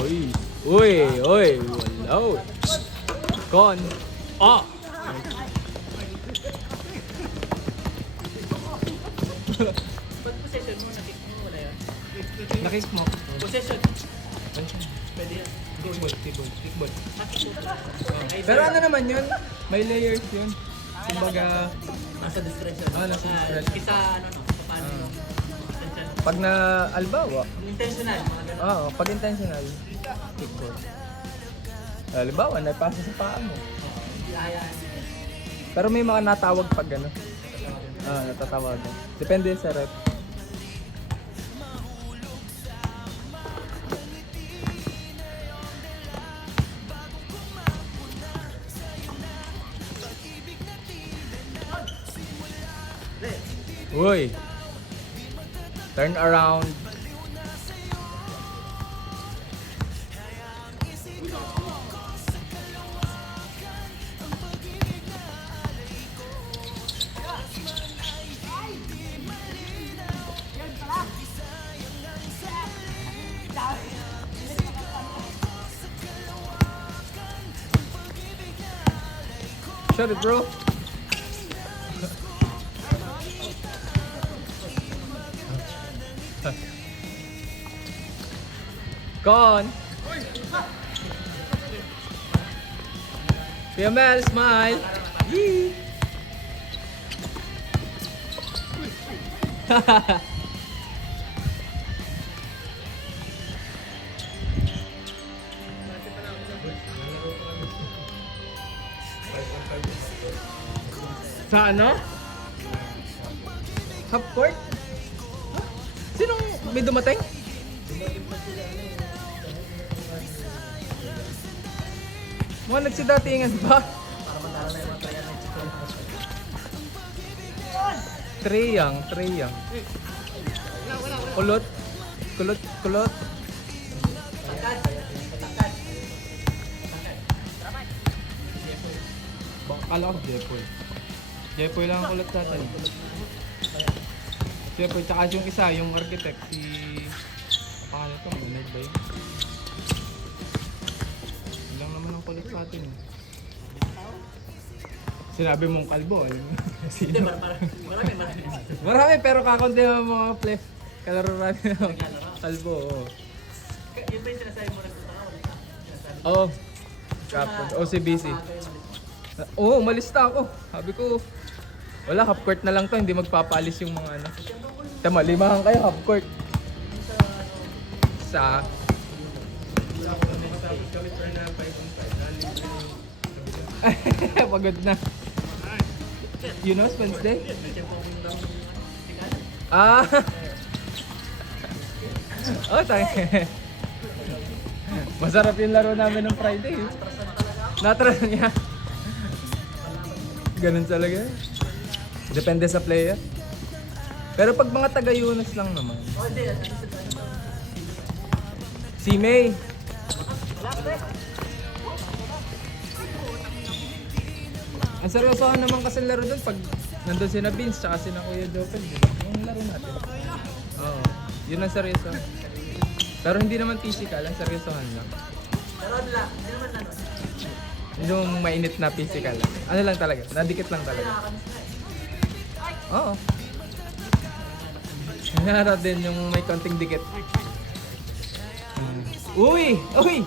Uy! Uy! Uy! Wala! Con! Ah! Ba't possession mo? Nakik mo? Wala yan? Nakik mo. Possession. Pwede yan. Kickball. Nakik mo. Pero ano naman yun? May layers yun. Kumbaga, Nasa discretion. Nasa discretion. Isa ano no? Paano no? Intention. pag na albawa, Intentional. Mga ganun. oo, pag intentional, kickball. Halimbawa, napasa sa paa mo. Hindi hayaan. Pero may mga natawag pag ano. Natatawagan. Depende sa rep. Uy! Turn around. Shut it, bro. Gone. PML, smile. Yee. Sa ano? Half court? Sinong may dumating? Mga nagsidatingan ba? Para matalo na yung mga trial ng chicken. Treyang. Kulot. Kulot. Tangkad. Tangkad. Kala ko Jepoy. Jepoy lang ang kulot sa atin. Jepoy, tsaka yung isa, yung architect, si... Pangalan ko, Maynard ba yun? Yun lang naman ang kulot sa atin. Sinabi mong kalbo, alam mo? Hindi, Sino? marami. Marami, pero kakunti ang mga play. Kalaro natin ng kalbo, oo. Yun ba yung sinasabi mo nagpunta ka? Sinasabi mo. Oo. Kapag, OCBC. Oo, umalis na ako. Sabi ko, wala, half court na lang to, hindi magpapaalis yung mga ano. Tama, limahan kayo, half court. Sa... Pagod na. You know, Wednesday? Ah! Oh, tayo. Masarap yung laro namin ng Friday. Natras niya. Ganun talaga. Depende sa player. Pero pag mga taga-Yunus lang naman. Oh, hindi. Si May. Ang seryosohan naman kasi laro doon pag nandun sina Vince tsaka sina Kuya Jopel, di ba? Yung laro natin. Oo. Yun ang seryosohan. Pero hindi naman physical, ang seryosohan lang. Pero ano lang, hindi naman ano. Yung mainit na physical. Ano lang talaga, nadikit lang talaga. Nakakamiss na eh. Oo. Nangarap din yung may konting dikit. Uy! Uy!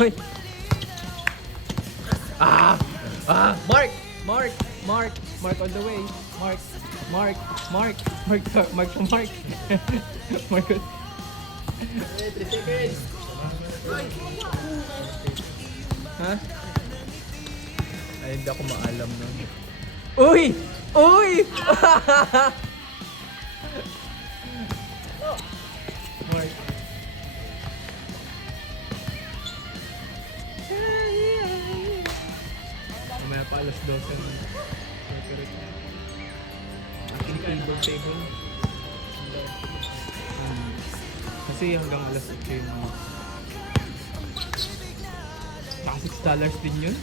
Uy! Mark! Mark on the way! Mark! Mark! Mark! 3 seconds. Ha? Ay, hindi ako maalam nun. Uy! Uy! Mark. Mamaya pa alas 12 na. Table. Kasi hanggang alas 8 yun. Saka $6 din yun.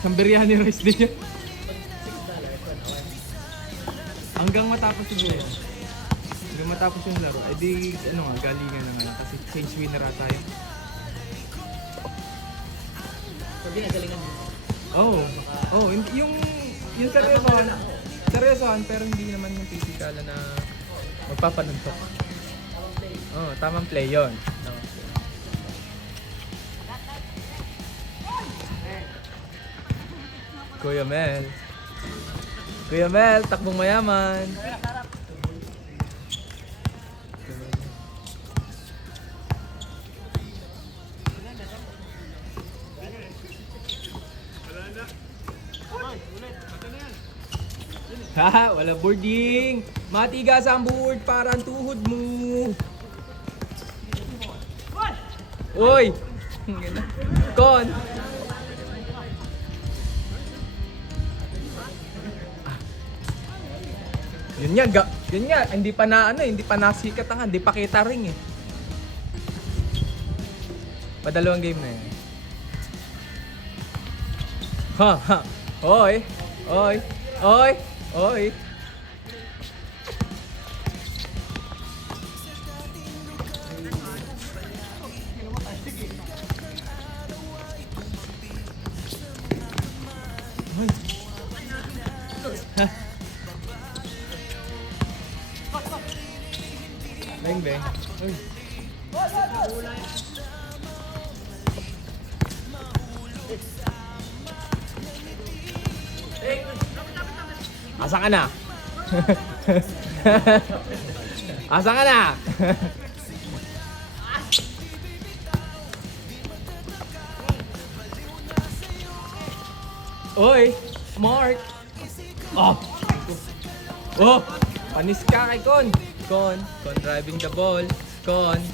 Isang biryani rice din yun. $6, Hanggang matapos yung laro. Hanggang matapos yung laro. Eh di, ano nga, galingan na nga. Kasi change winner ata yun. Pwede nagalingan mo. Oo. Oh, yung seryosohan, pero hindi naman yung physical na magpapanuntok. Oh, tamang play yun. Tamang play. Kuya Mel. Kuya Mel, takbong mayaman. Ha, wala boarding. Matigas ang board para ang tuhod mo. Uy! Kon! Yun nga, hindi pa na ano, hindi pa nasikat ang, hindi pa kita ring eh. Padalawang game na yan. Ha, ha. Oy! Oy! Oy! Oy! Bang bang. Uy. Asa ka na? Asa ka na? Oy, Mark. Oh. Oh, panis ka kay Kon. Kon driving the ball. Kon,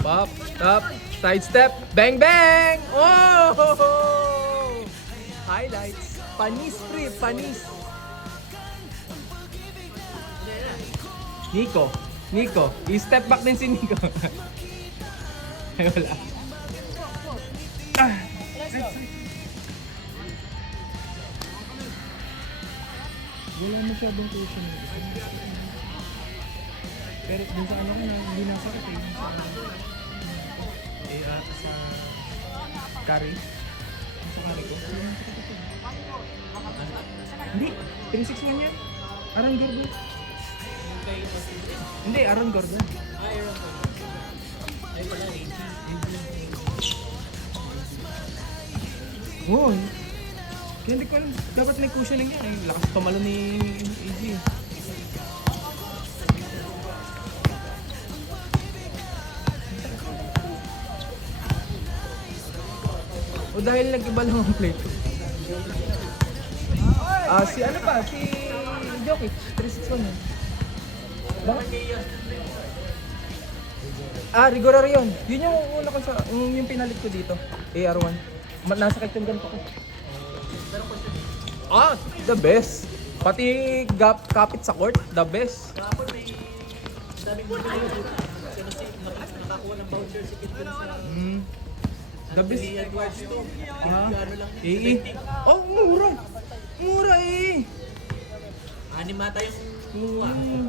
pop, stop, side step, bang bang. Oh! Highlights. Panis pre, panis. Nico, i-step back din si Nico. Ay, wala. Wala masyadong cushion. Pero dun sa ano ko na, hindi nasakit eh. Sa carry. Sa carry ko. Hindi, 361 yan. Aaron Gordon. Hindi, Aaron Gordon. Ay pala, 80. Oo. Kaya hindi ko alam, dapat may cushioning yan. Ang lakas pamalo ni AG. O dahil nag-iba lang ang plate. Si ano pa, si Jokic, 361 yun. Bakit? Rigoraro yun. Yun yung una ko sa, yung pinalit ko dito. AR1. Nasakit yung ganito ko. The best. Pati kapit sa court, the best. Kapag may daming goal na yun. Kasi nakakuha ng voucher si Kid dun sa The best. Edwards to. Ano lang. Oh, mura. Mura eh. Anim ata yung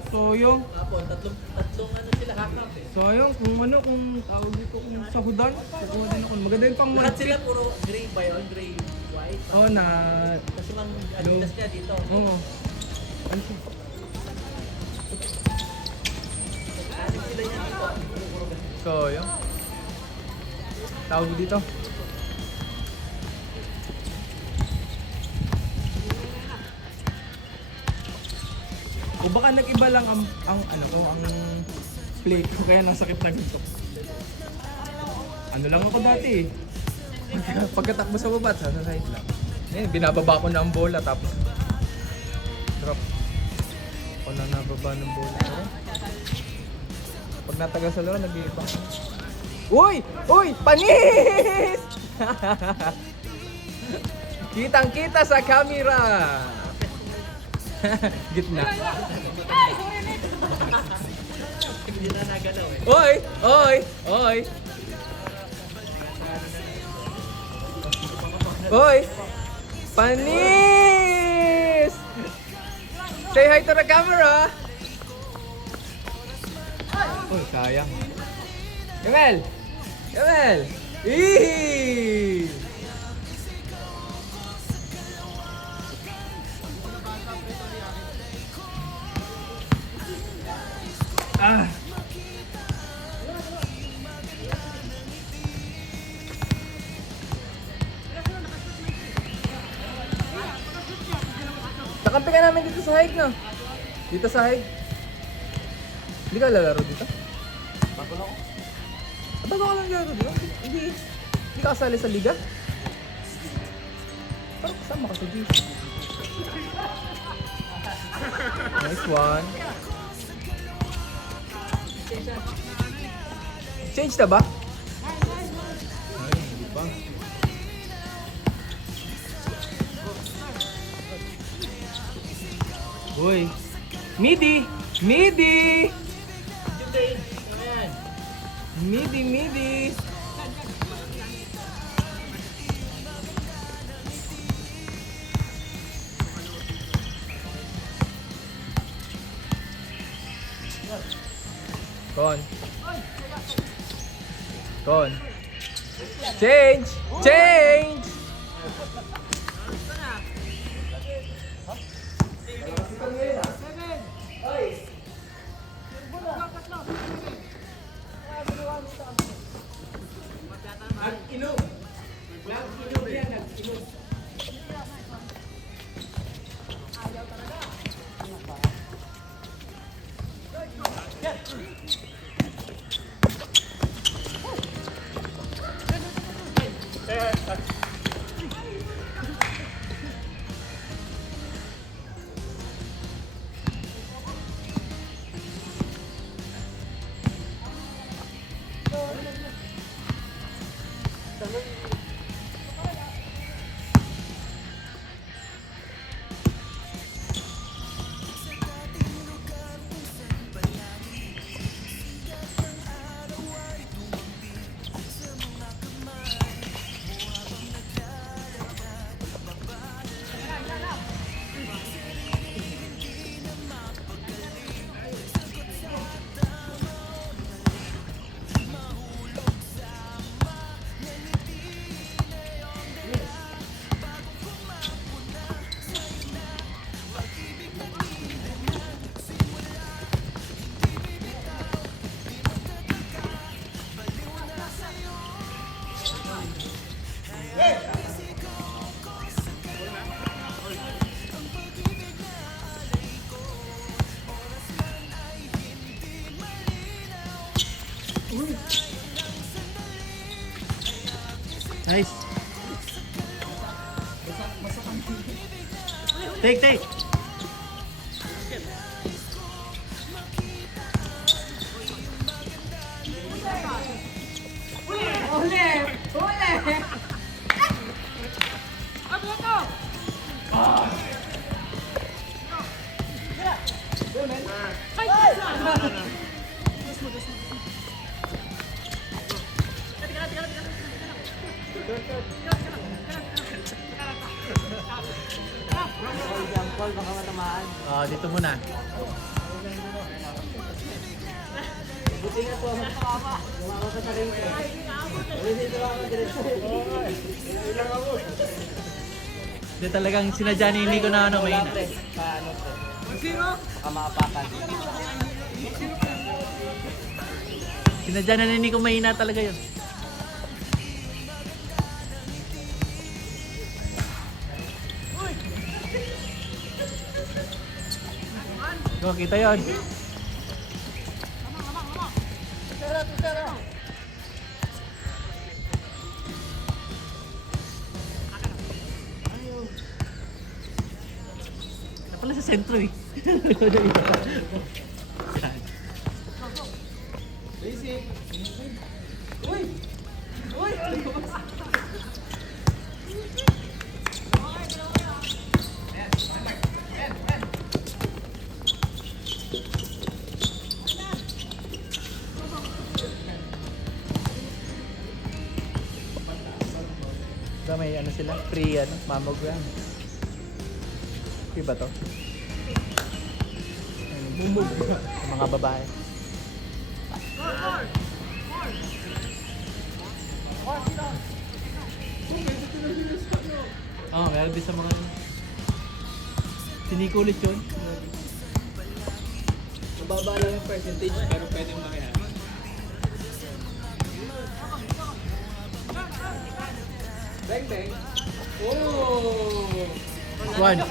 Sayang. tapon. Tatlong ano sila hakap eh. Sayang kung ano, kung tawag dito, kung sahudan. Kukuha din ako. Maganda yung pang Lahat malpit. sila puro gray ba yun? Gray white. Oh, na... Kasi mang Adidas niya dito. Oo. Ano siya? Anim sila niya dito. Puro ganito. Sayang. Tawag dito. O baka nag-iba lang ang ano ko, ang plate ko kaya nasakit na ganito. Ano lang ako dati eh. Pagkatakbo sa baba, sa side lang. Eh, binababa ko na ang bola tapos drop. Ako na nababa ng bola. Pag natagal sa laro, nag-iiba. Uy! Uy! Panis! Kitang-kita sa camera! Gitna. Hindi na nagalaw eh. Oy! Oy! Oy! Oy! Panis! Say hi to the camera! Oh, sayang. Yamel! Yamel! Eee! Ah! Nakampi ka namin dito sa hike, no? Dito sa hike. Hindi ka lalaro dito? Bago na ako. Bago ka lang lalaro dito? Hindi ka kasali sa liga? Parang kasama ka sa G. Nice one. Change na ba? Ay, hindi pa. Uy. Midi! Midi! Midi, midi! Kon. Kon. Change! Change! Nice. Take, take. Dito muna. Hindi talagang sinadya ni Nico na ano, mahina. Sinadya na ni Nico mahina talaga yun. Go, kita yun. Ito pala sa sentro eh. May ano sila, free ano, mammogram. Free ba to? Bumog. Sa mga babae. Oo, meron din sa mga... Sinikulit yun. Mababa lang yung percentage pero pwedeng mangyari. Bang bang. Oh! One.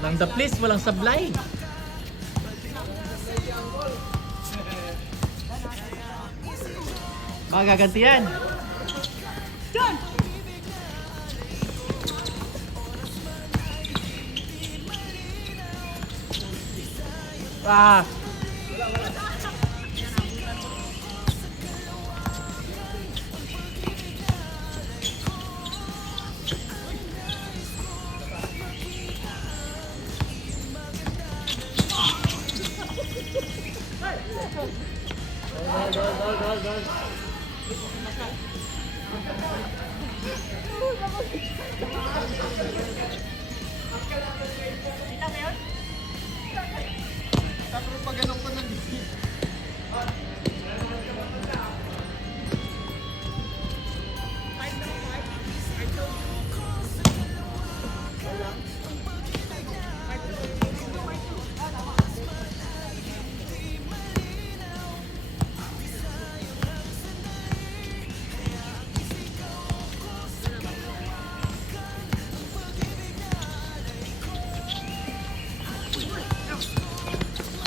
Nang the place, walang sablay. Magaganti yan. Ah. Tapos pag ganun pa ng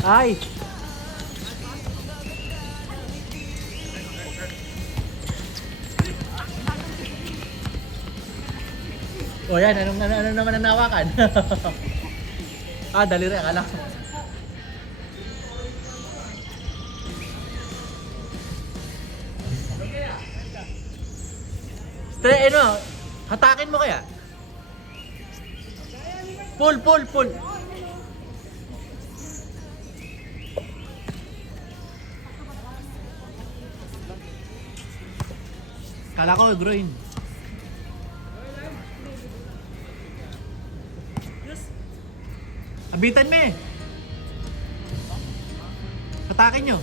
Ay. O yan, ano naman ang nawakan? Ah, daliri, akala ko. Ano, hatakin mo kaya? Pull. Kala ko, groin. Abitan mo eh. Hatakin nyo.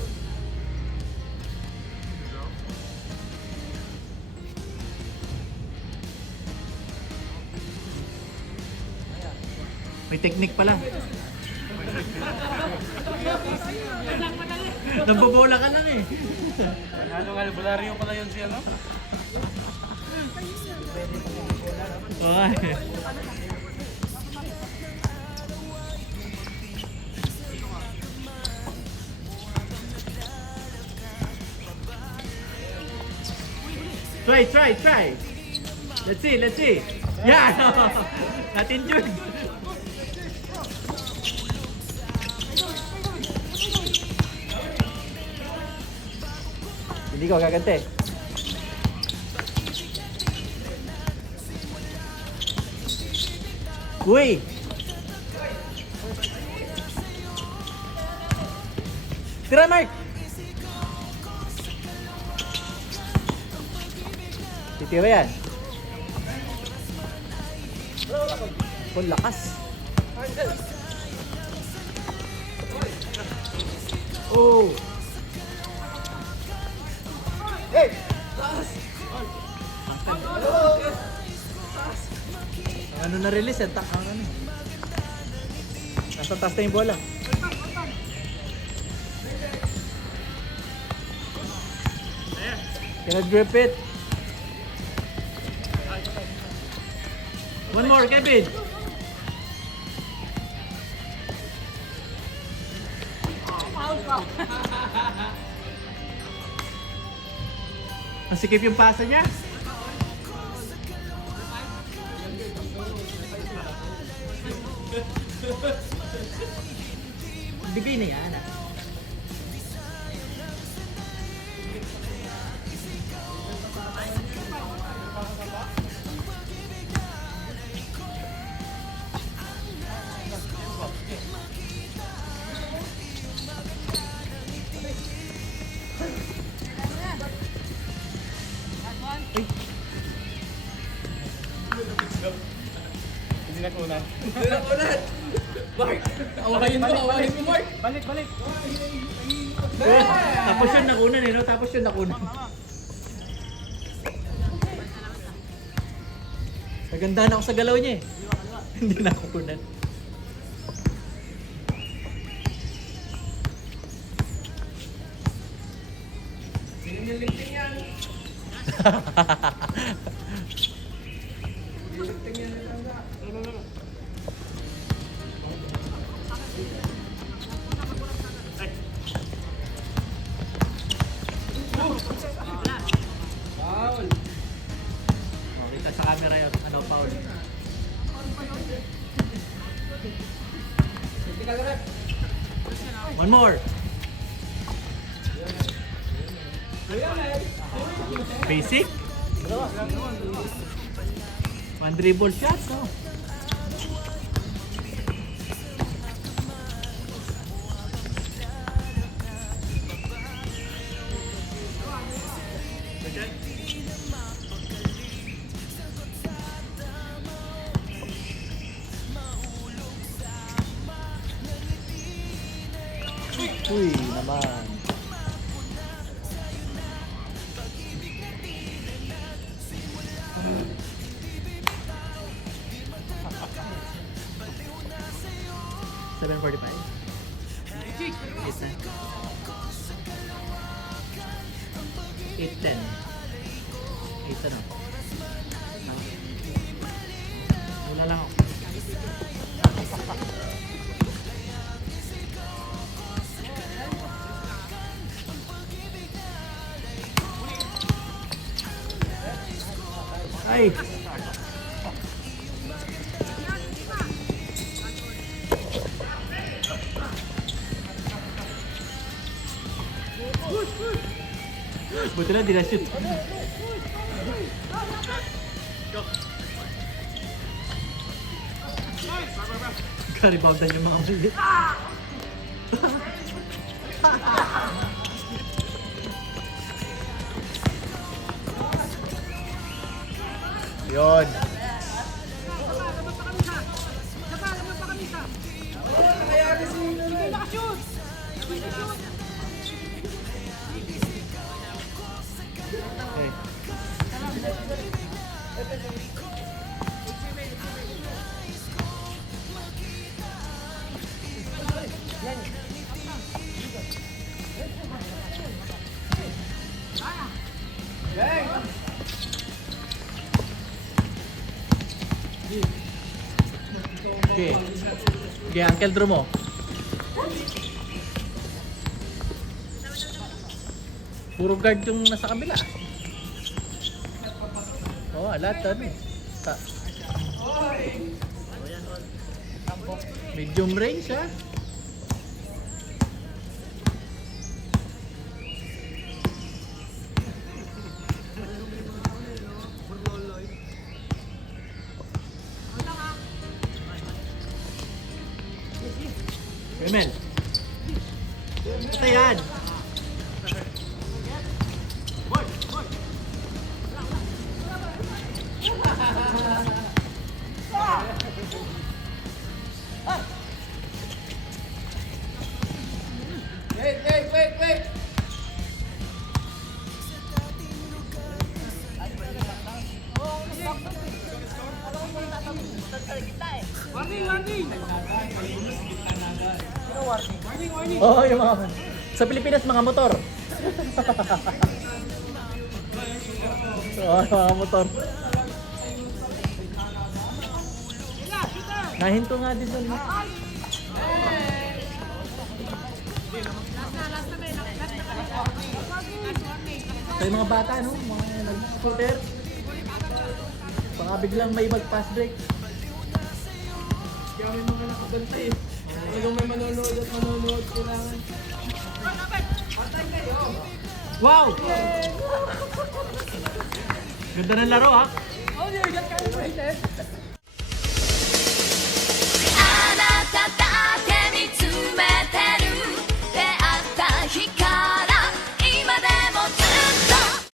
May technique pala. Nambobola ka lang eh. Anong albularyo pala yun siya, no? Okay. Try. Let's see. Yeah! Not injured. Hindi ko gagante. Uy! Tira, Mark! Titira yan. Full lakas. Oh! Hey! Ano na-release yan? Ano? Nasa taas na yung bola. Cannot grip it. One more, Kevin. Masikip yung pasa niya. Bigay na yan. Hindi na kunan. Mark! Awayin mo, Mark! Balik, balik. Tapos yun nakunan eh, no? Tapos yun nakunan. Nagandahan ako sa galaw niya eh. Hindi nakunan. Sinilinting yan. Nilinting yan na lang. Foul! Oh, kita sa camera yun. Ano, Paul? Critical rep. One more. Basic. One dribble shot, no? Uy, naman. $7.45. 8.10. 8 ano? Wala lang ako. Ay! Buti lang, di na shoot. Karibawdan yung mga ulit. Yun. Okay. Okay. Okay, Uncle Drew mo. Puro guard yung nasa kabila. Oh, lahat ano eh. Medium range ha. Emel. Ito yan. Wait! Oo, yung mga... Sa Pilipinas, mga motor. Oo, mga motor. Nahinto nga din doon. Tayo mga bata, no? Mga nag-scooter. Baka biglang may mag-pass break. Kaya may mga nakabantay eh. Talagang may manonood at manonood kailangan. Wow! Ganda ng laro, ha? Oh, you're just calibrated. あなただ